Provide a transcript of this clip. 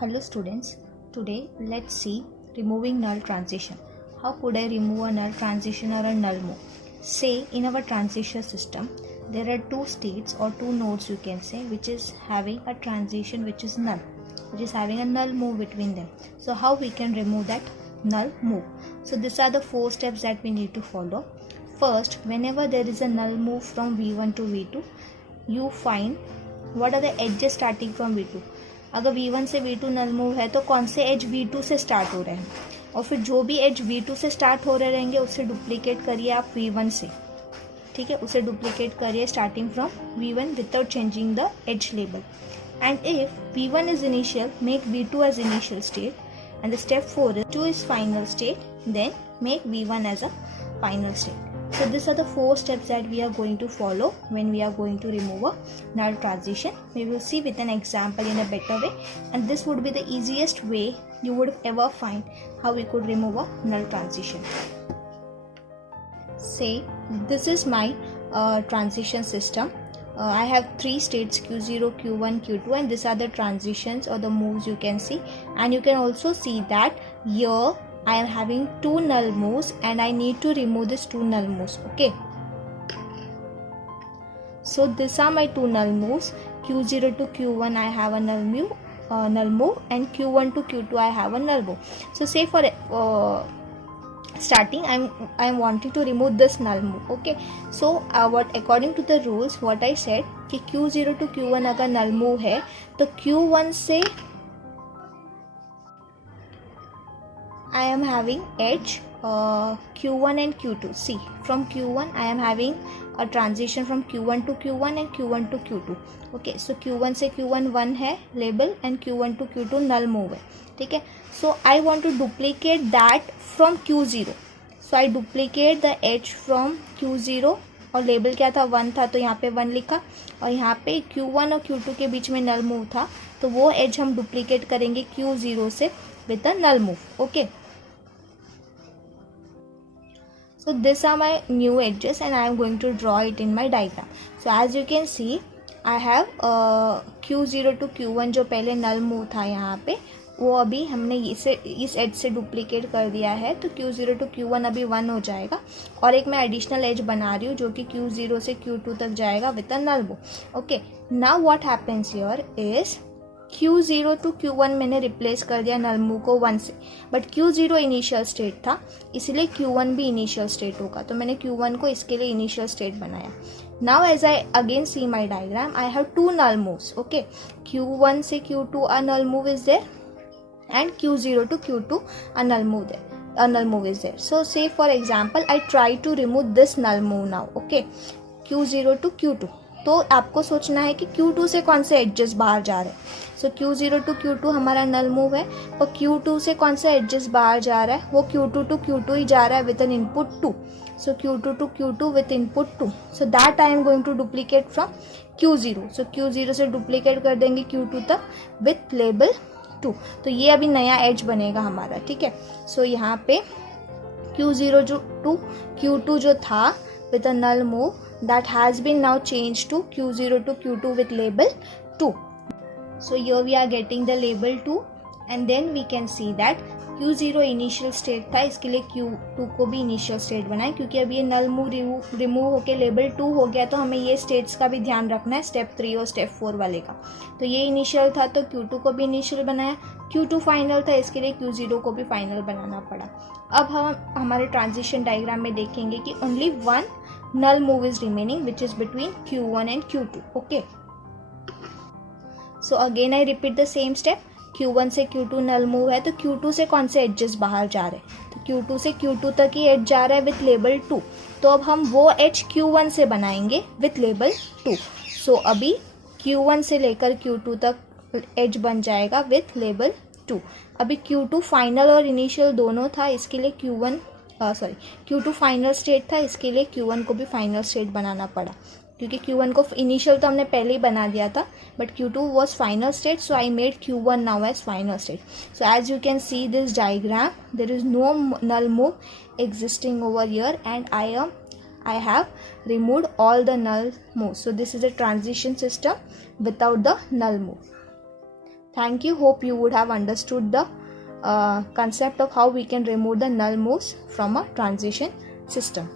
Hello students, today let's see removing null transition. How could I remove a null transition or a null move? Say in our transition system, there are two states or two nodes you can say which is having a transition which is null, which is having a null move between them. So how we can remove that null move? So these are the 4 steps that we need to follow. First, whenever there is a null move from V1 to V2, you find what are the edges starting from V2. अगर V1 से V2 नल move है तो कौन से as V2 से start हो रहे हैं, और फिर जो भी एज V2 से स्टार्ट हो रहे रहेंगे उससे डुप्लीकेट करिए आप V1 से. ठीक है, उसे डुप्लीकेट करिए starting from V1 without changing the edge label. And if V1 is initial, make V2 as initial state, and the step 4 is 2 is final state, then make V1 as a final state. So these are the 4 steps that we are going to follow when we are going to remove a null transition. We will see with an example in a better way, and this would be the easiest way you would ever find how we could remove a null transition. Say this is my transition system. I have 3 states Q0, Q1, Q2, and these are the transitions or the moves you can see. And you can also see that here I am having 2 null moves and I need to remove these 2 null moves. Okay. So these are my 2 null moves. Q0 to Q1 I have a null move, and Q1 to Q2 I have a null move. So say for starting I'm wanting to remove this null move. Okay, so what according to the rules what I said कि Q0 to Q1 अगर null move है तो Q1 से I am having edge Q1 and Q2. See, from Q1 I am having a transition from Q1 to Q1 and Q1 to Q2. Okay, so Q1 से Q1 1 है label and Q1 to Q2 null move है. ठीक है, so I want to duplicate that from Q0. So I duplicate the edge from Q0 और label क्या था 1 था तो यहाँ पे 1 लिखा, और यहाँ पे Q1 और Q2 के बीच में null move था तो वो edge हम duplicate करेंगे Q0 से with the null move. Okay, so these are my new edges and I am going to draw it in my diagram. So as you can see I have Q0 to Q1 जो पहले null move था यहाँ पे वो अभी हमने इस as से डुप्लीकेट कर दिया है तो Q0 to Q1 अभी 1 हो जाएगा, और एक मैं एडिशनल एज बना रही हूँ जो कि Q0 से Q2 तक जाएगा with a null move. Okay, now what happens here is Q0 to Q1 मैंने रिप्लेस कर दिया नल मूव को 1 से, बट Q0 इनिशियल स्टेट था इसलिए Q1 भी इनिशियल स्टेट होगा, तो मैंने Q1 को इसके लिए इनिशियल स्टेट बनाया. Now as I again see my diagram I have 2 null moves. Okay, Q1 से Q2 a null move is there and Q0 to Q2 a null move is there. So say for example I try to remove this null move now. Okay, Q0 to Q2, तो आपको सोचना है कि Q2 से कौन से adjust बाहर जा रहे हैं. सो Q0 to Q2 हमारा नल मूव है, और Q2 से कौन सा एडजस्ट बाहर जा रहा है वो Q2 to Q2 ही जा रहा है with N input 2. So Q2 to Q2 with input 2. So that I am going to duplicate from Q0. So Q0 से डुप्लीकेट कर देंगे Q2 तक विथ लेबल 2. तो ये अभी नया एज बनेगा हमारा. ठीक है, सो यहाँ पे Q0 to Q2 जो था with a null move that has been now changed to Q0 to Q2 with label 2. So here we are getting the label 2 and then we can see that Q0 initial state था इसके लिए Q2 को भी initial state बनाए, क्योंकि अब ये नल move remove होके लेबल 2 हो गया तो हमें ये स्टेट्स का भी ध्यान रखना है स्टेप 3 और स्टेप 4 वाले का. तो ये इनिशियल था तो Q2 को भी इनिशियल बनाया, Q2 फाइनल था इसके लिए Q0 को भी फाइनल बनाना पड़ा. अब हम हमारे ट्रांजिशन डायग्राम में देखेंगे कि only 1 null move is remaining which is between Q1 and Q2. Okay, so again I repeat the same step. Q1 से Q2 नल मूव है तो Q2 से कौन से एडजस बाहर जा रहे हैं, तो Q2 से Q2 तक ही एज जा रहा है विथ लेबल 2. तो अब हम वो एज Q1 से बनाएंगे विथ लेबल 2. सो अभी Q1 से लेकर Q2 तक एज बन जाएगा विथ लेबल 2. अभी Q2 फाइनल और इनिशियल दोनों था इसके लिए Q2 फाइनल स्टेट था इसके लिए Q1 को भी फाइनल स्टेट बनाना पड़ा, क्योंकि Q1 को इनिशियल तो हमने पहले ही बना दिया था but Q2 was final state, so I made Q1 now as final state. So as you can see this diagram there is no null move existing over here and I have removed all the null moves. So this is a transition system without the null move. Thank you. Hope you would have understood the concept of how we can remove the null moves from a transition system.